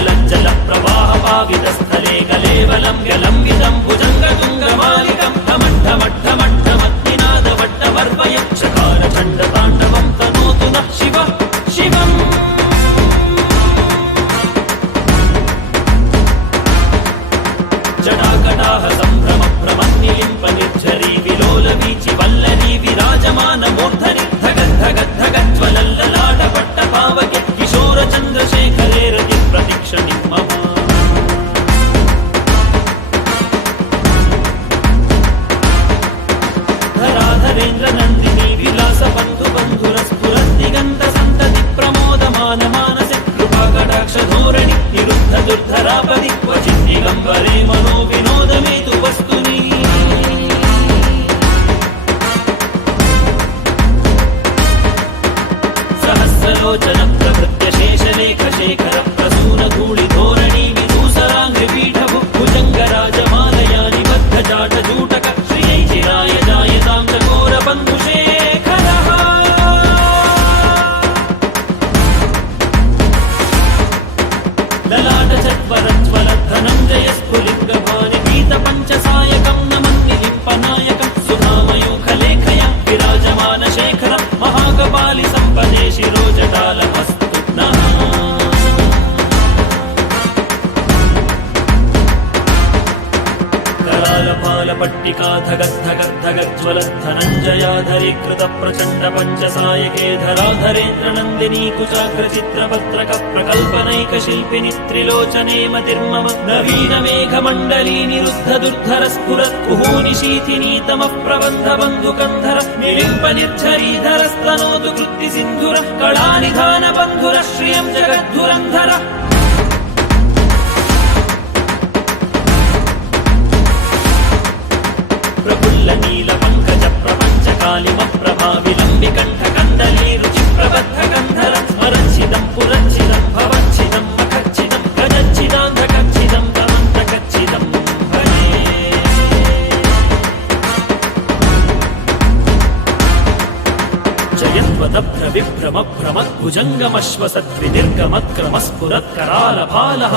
जलज्जल प्रवाह पावितस्थले कलेवलं गलम्बितं भुजङ्गतुङ्गमालिकं ठमट्ठमट्ठमट्ठमट्ठमत्तिनादवट्टवर्वयक्षकार चण्डताण्डवं तनोतु नः शिवः शिवम् जटाकटाह सम्भ्रम भ्रमन्निलिम्प निर्झरी विलोलवीचि वल्लरी विराजमान मूर्धनि धगद्धगद्धगज्ज्वलल्ललाटपट्ट पावके किशोर चन्द्रशेखरे रति प्रतीक्षणि मम धराधरेन्द्र नन्दिनी विलास बन्धु बन्धुरस्फुरद्दिगन्त सन्तति प्रमोदमान मानसे कृपाकटाक्ष धोरणि निरुद्ध दुर्धरापदि क्वचित् दिगम्बरे मनो विनोदमेतु वस्तुनि सहस्रलोचन प्रभृत्य शेषलेख शेखर प्रसून धूळि धोरणि विदूसराङ्घ्रिपीठभु भुजङ्गराजमालया निबद्ध जाटजूटक श्रियै चिराय जायतां चकोर बन्धुशेखरः ललाट चत्वरज्वल धनञ्जय स्फुलिङ्गभानि पीतपञ्चसायकं नमन्निलिम्पनायकं सुधामयूखलेखया विराजमान शेखर महाकपालि सम्पदे शिरोजटालमस्तु नः करालपालपट्टिका धगद्धगद्धगज्ज्वलद्धनञ्जयाधरीकृत प्रचण्ड पञ्चसायके धराधरेन्द्र नन्दिनी कुचाग्रचित्रपत्रक प्रकल्पनैक शिल्पिनि त्रिलोचने मतिर्मम नवीन मेघमण्डली निरुद्ध दुर्धर स्फुरत् कुहूनि शीथिनी तमः प्रबन्ध बन्धुकन्धर निलिम्प निर्झरीधरस्तनोतु कृत्ति सिन्धुर कलानिधान बन्धुर श्रियं जगद्धुरन्धर प्रफुल्ल नील पंकज प्रपंच कालिम प्रभा विलंबि कंठ कंदली रुचि प्रबद्ध गंधर स्मरच्छिदं पुरच्छिदं भवच्छिदं मखच्छिदं गजच्छिदान्धकच्छिदं तमन्तकच्छिदं भजे जयत्वदभ्र विभ्रम भ्रमद्भुजङ्गमश्वसद्विदीर्घमत्क्रमस्फुरत्करालभालः